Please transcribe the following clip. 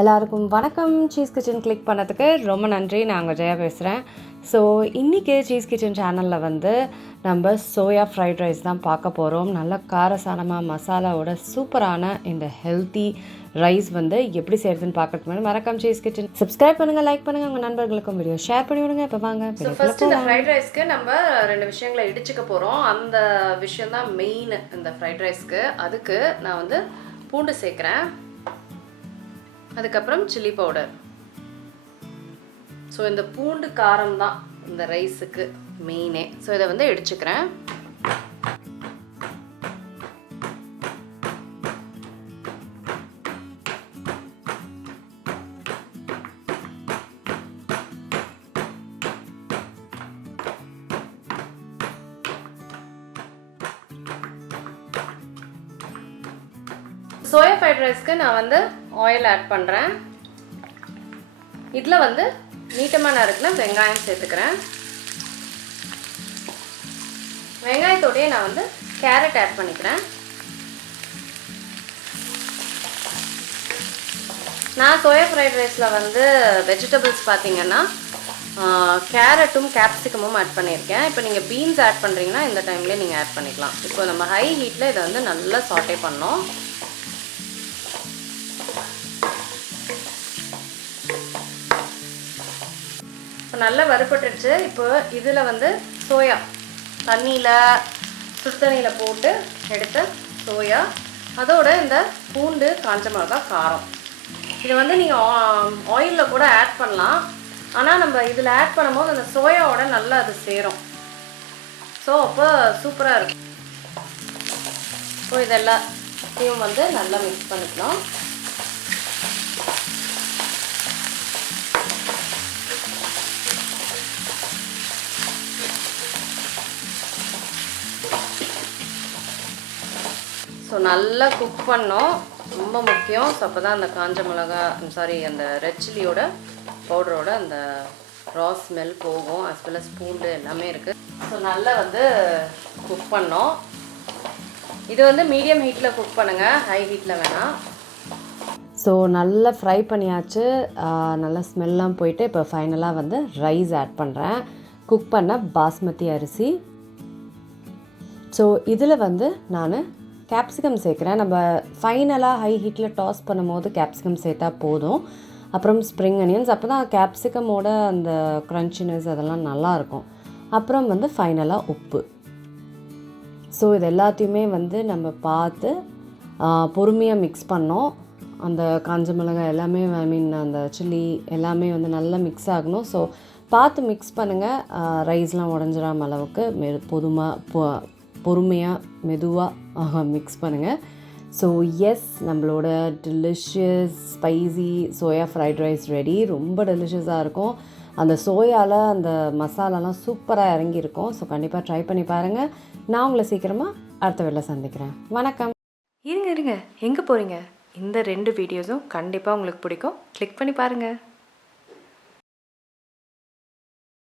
எல்லாருக்கும் வணக்கம். Cheese kitchen click பண்ணதுக்கு ரொம்ப நன்றி. நான் உங்கள் ஜெயா பேசுகிறேன். ஸோ இன்றைக்கி சீஸ் கிச்சன் சேனலில் வந்து நம்ம சோயா ஃப்ரைட் ரைஸ் தான் பார்க்க போகிறோம். நல்ல காரசாரமாக மசாலாவோட சூப்பரான இந்த ஹெல்த்தி ரைஸ் வந்து எப்படி செய்கிறதுன்னு பார்க்கறதுக்கு முன்னாடி மறக்காம சீஸ் கிச்சன் சப்ஸ்கிரைப் பண்ணுங்கள், லைக் பண்ணுங்கள், உங்கள் நண்பர்களுக்கும் வீடியோ ஷேர் பண்ணி விடுங்க. இப்போ வாங்க. ஸோ ஃபர்ஸ்ட் இந்த ஃப்ரைட் ரைஸ்க்கு நம்ம 2 விஷயங்களை இடிச்சுக்க போகிறோம். அந்த விஷயம் தான் மெயின் இந்த ஃப்ரைட் ரைஸ்க்கு. அதுக்கு நான் வந்து பூண்டு சேர்க்குறேன், அதுக்கப்புறம் சில்லி பவுடர். ஸோ இந்த பூண்டு காரம் தான் இந்த ரைஸுக்கு மெயினே. ஸோ இதை வந்து இடிச்சுக்கிறேன். சோயா ஃப்ரைட் ரைஸ்க்கு நான் வந்து ஆயில் ஆட் பண்ணுறேன். இதில் வந்து நீட்டமாக நறுக்குன வெங்காயம் சேர்த்துக்கிறேன். வெங்காயத்தோடையே நான் வந்து கேரட் ஆட் பண்ணிக்கிறேன். நான் சோயா ஃப்ரைட் ரைஸில் வந்து வெஜிடபிள்ஸ் பார்த்தீங்கன்னா கேரட்டும் கேப்சிகமும் ஆட் பண்ணியிருக்கேன். இப்போ நீங்கள் பீன்ஸ் ஆட் பண்ணுறீங்கன்னா இந்த டைம்லேயே நீங்கள் ஆட் பண்ணிக்கலாம். இப்போ நம்ம ஹை ஹீட்டில் இதை வந்து நல்லா சாட்டே பண்ணோம். இப்போ நல்லா வறுபட்டுருச்சு. இப்போ இதில் வந்து சோயா தண்ணியில் சுடு தண்ணியில் போட்டு எடுத்த சோயா, அதோட இந்த பூண்டு, காஞ்ச மிளகா, காரம். இதை வந்து நீங்கள் ஆயிலில் கூட ஆட் பண்ணலாம். ஆனால் நம்ம இதில் ஆட் பண்ணும்போது அந்த சோயாவோட நல்லா அது சேரும். ஸோ அப்போ சூப்பராக இருக்கும். ஸோ இதெல்லாத்தையும் வந்து நல்லா மிக்ஸ் பண்ணிக்கலாம். ஸோ நல்லா குக் பண்ணோம், ரொம்ப முக்கியம். ஸோ அப்போ தான் அந்த காஞ்ச மிளகா அந்த ரெட் சில்லியோட பவுடரோட அந்த ரா ஸ்மெல் போகும். அஸ் வெல் அஸ் பூண்டு எல்லாமே இருக்குது. ஸோ நல்லா வந்து குக் பண்ணோம். இது வந்து மீடியம் ஹீட்டில் குக் பண்ணுங்கள், ஹை ஹீட்டில் வேணாம். ஸோ நல்லா ஃப்ரை பண்ணியாச்சு, நல்லா ஸ்மெல்லாம் போயிட்டு இப்போ ஃபைனலாக வந்து ரைஸ் ஆட் பண்ணுறேன். குக் பண்ண பாஸ்மதி அரிசி. ஸோ இதில் வந்து நான் கேப்சிகம் சேர்க்குறேன். நம்ம ஃபைனலாக ஹை ஹீட்டில் டாஸ் பண்ணும்போது கேப்சிகம் சேர்த்தா போதும். அப்புறம் ஸ்ப்ரிங் அனியன்ஸ், அப்போ தான் கேப்சிகமோட அந்த க்ரன்ச்சினஸ் அதெல்லாம் நல்லாயிருக்கும். அப்புறம் வந்து ஃபைனலாக உப்பு. ஸோ இது எல்லாத்தையுமே வந்து நம்ம பார்த்து பொறுமையாக மிக்ஸ் பண்ணோம். அந்த காஞ்ச மிளகாய் எல்லாமே அந்த சில்லி எல்லாமே வந்து நல்லா மிக்ஸ் ஆகணும். ஸோ பார்த்து மிக்ஸ் பண்ணுங்கள், ரைஸ்லாம் உடஞ்சிடாம அளவுக்கு பொறுமையாக மெதுவாக மிக்ஸ் பண்ணுங்கள். ஸோ எஸ், நம்மளோட delicious spicy soya fried rice ready. ரொம்ப டெலிஷியஸாக இருக்கும். அந்த சோயாவில் அந்த மசாலாலாம் சூப்பராக இறங்கியிருக்கும். ஸோ கண்டிப்பாக ட்ரை பண்ணி பாருங்கள். நான் உங்களை சீக்கிரமாக அடுத்த வேளை சந்திக்கிறேன். வணக்கம். இருங்க எங்கே போகிறீங்க? இந்த 2 வீடியோஸும் கண்டிப்பாக உங்களுக்கு பிடிக்கும். கிளிக் பண்ணி பாருங்கள்.